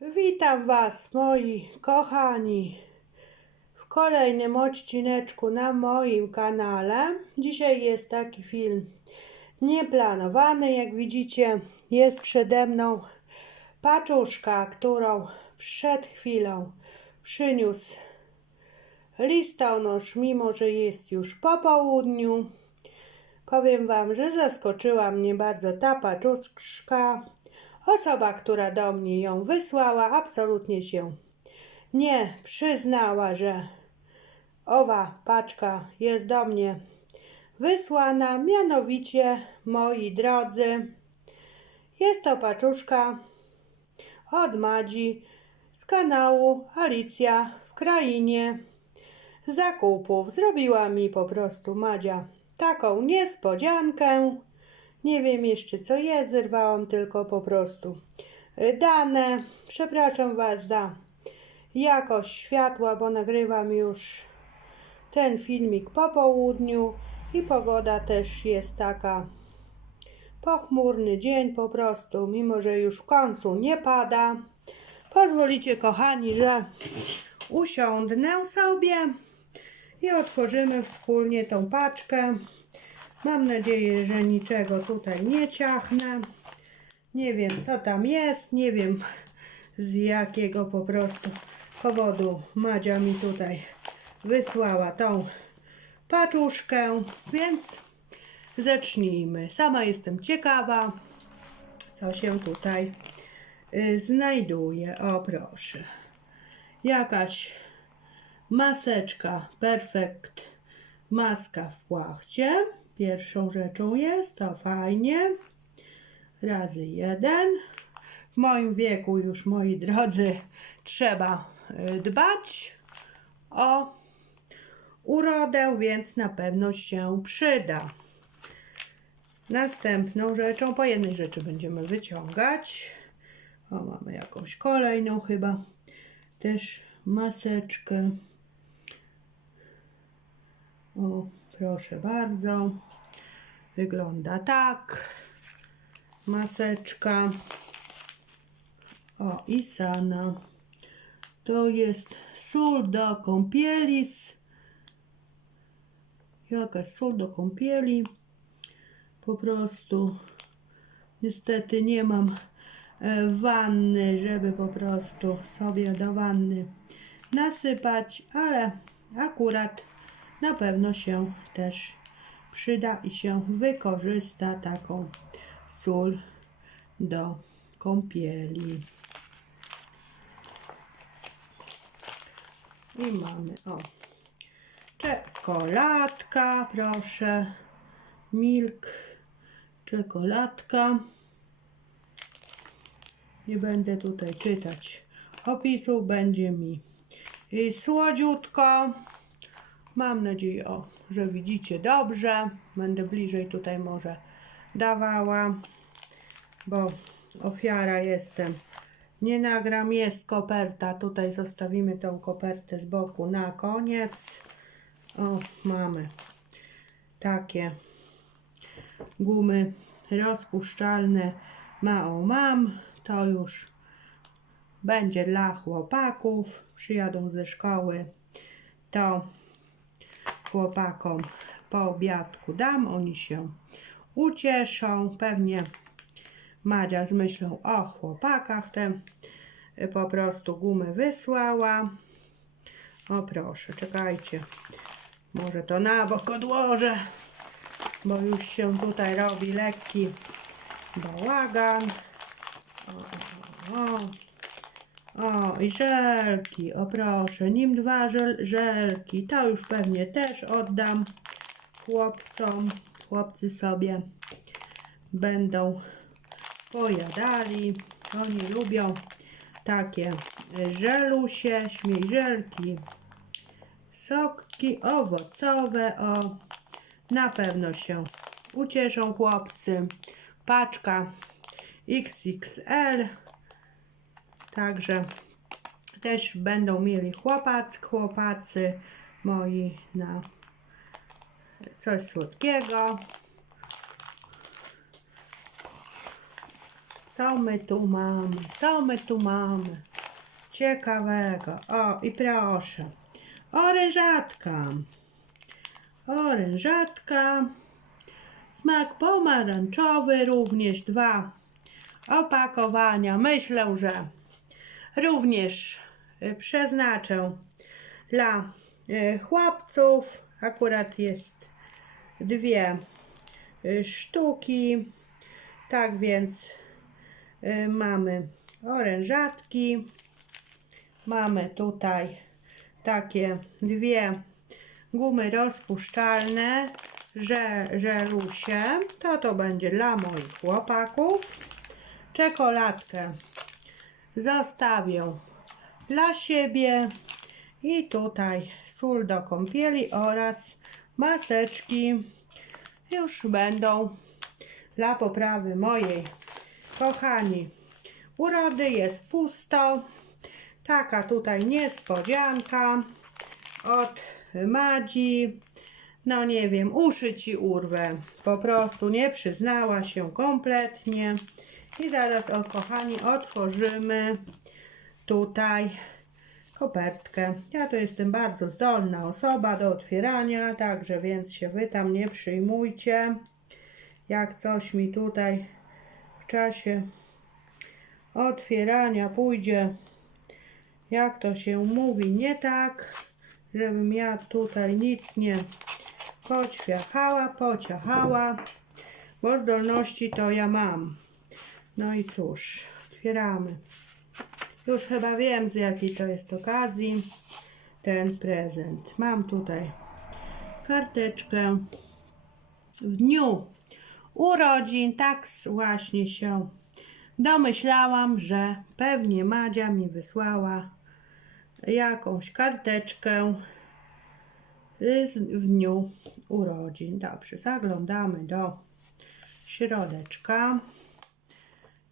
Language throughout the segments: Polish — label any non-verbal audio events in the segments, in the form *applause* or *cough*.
Witam Was, moi kochani, w kolejnym odcineczku na moim kanale. Dzisiaj jest taki film nieplanowany. Jak widzicie, jest przede mną paczuszka, którą przed chwilą przyniósł listonosz, mimo że jest już po południu. Powiem Wam, że zaskoczyła mnie bardzo ta paczuszka. Osoba, która do mnie ją wysłała, absolutnie się nie przyznała, że owa paczka jest do mnie wysłana. Mianowicie, moi drodzy, jest to paczuszka od Madzi z kanału Alicja w krainie zakupów. Zrobiła mi po prostu Madzia taką niespodziankę. Nie wiem jeszcze co jest, zerwałam tylko po prostu y, dane. Przepraszam Was za jakość światła, bo nagrywam już ten filmik po południu i pogoda też jest taka pochmurny dzień po prostu, mimo że już w końcu nie pada. Pozwolicie kochani, że usiądnę sobie i otworzymy wspólnie tą paczkę. Mam nadzieję, że niczego tutaj nie ciachnę. Nie wiem, co tam jest, nie wiem *laughs* z jakiego po prostu powodu Madzia mi tutaj wysłała tą paczuszkę, więc zacznijmy. Sama jestem ciekawa, co się tutaj y, znajduje. O, proszę. Jakaś maseczka Perfect maska w płachcie. Pierwszą rzeczą jest, to fajnie. Razy jeden. W moim wieku już, moi drodzy, trzeba y, dbać o urodę, więc na pewno się przyda. Następną rzeczą, po jednej rzeczy będziemy wyciągać. O, mamy jakąś kolejną chyba. Też maseczkę. O, proszę bardzo. Wygląda tak. Maseczka. O, i sana. To jest sól do kąpieli. Jakaś sól do kąpieli. Po prostu niestety nie mam e, wanny, żeby po prostu sobie do wanny nasypać, ale akurat na pewno się też przyda i się wykorzysta taką sól do kąpieli. I mamy, o, czekoladka, proszę, milk, czekoladka. Nie będę tutaj czytać opisu, będzie mi y, słodziutko. Mam nadzieję, o, że widzicie dobrze. Będę bliżej tutaj może dawała, bo ofiara jestem. Nie nagram, jest koperta. Tutaj zostawimy tą kopertę z boku na koniec. O, mamy takie gumy rozpuszczalne. Mao mam. To już będzie dla chłopaków. Przyjadą ze szkoły. To chłopakom po obiadku dam. Oni się ucieszą. Pewnie Madzia z myślą o chłopakach te y, po prostu gumy wysłała. O proszę, czekajcie. Może to na bok odłożę, bo już się tutaj robi lekki bałagan. O, o, o. o i żelki, o proszę, nim dwa żel, żelki. To już pewnie też oddam chłopcom. Chłopcy sobie będą pojadali. Oni lubią takie żelusie, śmiejżelki, sokki owocowe. O, na pewno się ucieszą chłopcy. Paczka XXL. Także też będą mieli chłopac, chłopacy moi na coś słodkiego. Co my tu mamy? Co my tu mamy? ciekawego. O, i proszę. Orężatka. Orężatka. Smak pomarańczowy, również dwa opakowania. Myślę, że również y, przeznaczę dla y, chłopców. Akurat jest dwie y, sztuki. Tak więc mamy orężatki. Mamy tutaj takie dwie gumy rozpuszczalne, że, żelusie. To to będzie dla moich chłopaków. Czekoladkę zostawię dla siebie. I tutaj sól do kąpieli oraz maseczki już będą dla poprawy mojej. Kochani urody jest pusto. Taka tutaj niespodzianka od Madzi. No nie wiem, uszy ci urwę. Po prostu nie przyznała się kompletnie i zaraz o kochani otworzymy tutaj kopertkę. Ja to jestem bardzo zdolna osoba do otwierania, także więc się wy tam nie przyjmujcie. Jak coś mi tutaj w czasie otwierania pójdzie, jak to się mówi, nie tak, żebym ja tutaj nic nie poćwiachała, pociachała, bo zdolności to ja mam. No i cóż, otwieramy. Już chyba wiem z jakiej to jest okazji ten prezent. Mam tutaj karteczkę w dniu urodzin. Tak właśnie się domyślałam, że pewnie Madzia mi wysłała jakąś karteczkę w dniu urodzin. Dobrze, zaglądamy do środeczka.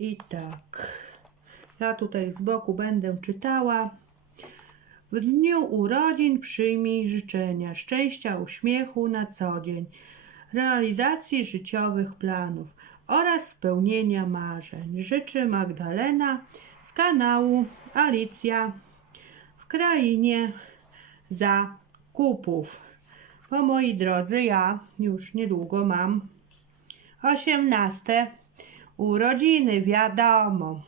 I tak. Ja tutaj z boku będę czytała. W dniu urodzin przyjmij życzenia szczęścia, uśmiechu na co dzień, realizacji życiowych planów oraz spełnienia marzeń. Życzy Magdalena z kanału Alicja w krainie zakupów. Bo moi drodzy, ja już niedługo mam 18 urodziny, wiadomo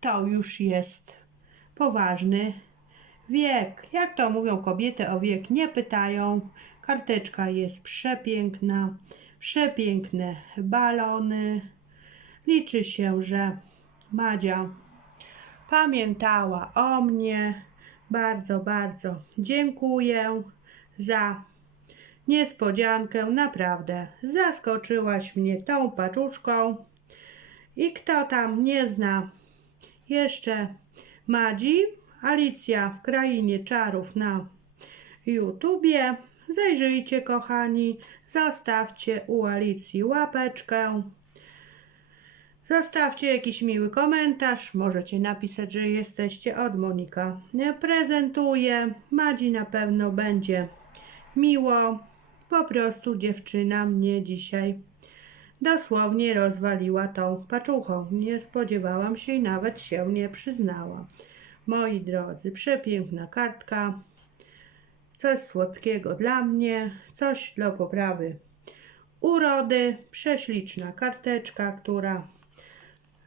to już jest poważny wiek. Jak to mówią kobiety o wiek nie pytają. Karteczka jest przepiękna, przepiękne balony. Liczy się, że Madzia pamiętała o mnie. Bardzo, bardzo dziękuję za niespodziankę. Naprawdę zaskoczyłaś mnie tą paczuszką. I kto tam nie zna jeszcze Madzi, Alicja w Krainie Czarów na YouTubie. Zajrzyjcie, kochani, zostawcie u Alicji łapeczkę. Zostawcie jakiś miły komentarz. Możecie napisać, że jesteście od Monika. Prezentuje. Madzi na pewno będzie miło. Po prostu dziewczyna mnie dzisiaj dosłownie rozwaliła tą paczuchą. Nie spodziewałam się i nawet się nie przyznała. Moi drodzy, przepiękna kartka. Coś słodkiego dla mnie, coś do poprawy urody. Prześliczna karteczka, która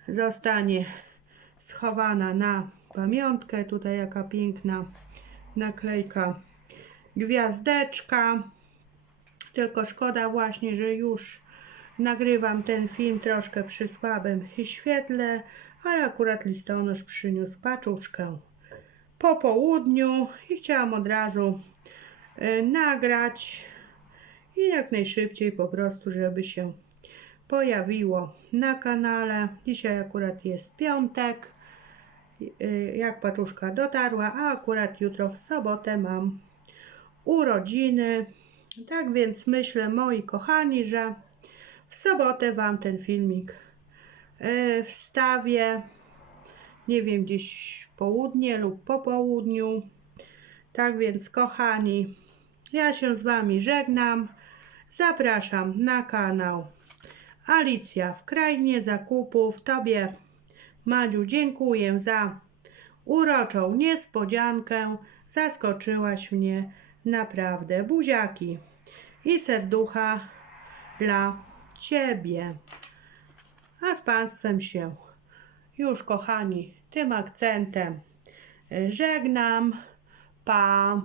zostanie schowana na pamiątkę. Tutaj jaka piękna naklejka gwiazdeczka. Tylko szkoda właśnie, że już nagrywam ten film troszkę przy słabym świetle, ale akurat listonosz przyniósł paczuszkę po południu i chciałam od razu y, nagrać i jak najszybciej po prostu, żeby się pojawiło na kanale. Dzisiaj akurat jest piątek, y, jak paczuszka dotarła, a akurat jutro w sobotę mam urodziny. Tak więc myślę, moi kochani, że w sobotę Wam ten filmik e, wstawię. Nie wiem, gdzieś południe lub po południu. Tak więc, kochani, ja się z Wami żegnam. Zapraszam na kanał Alicja w Krainie Zakupów. Tobie, Madziu, dziękuję za uroczą niespodziankę. Zaskoczyłaś mnie naprawdę. Buziaki i serducha dla Ciebie. A z Państwem się już, kochani, tym akcentem żegnam. Pa.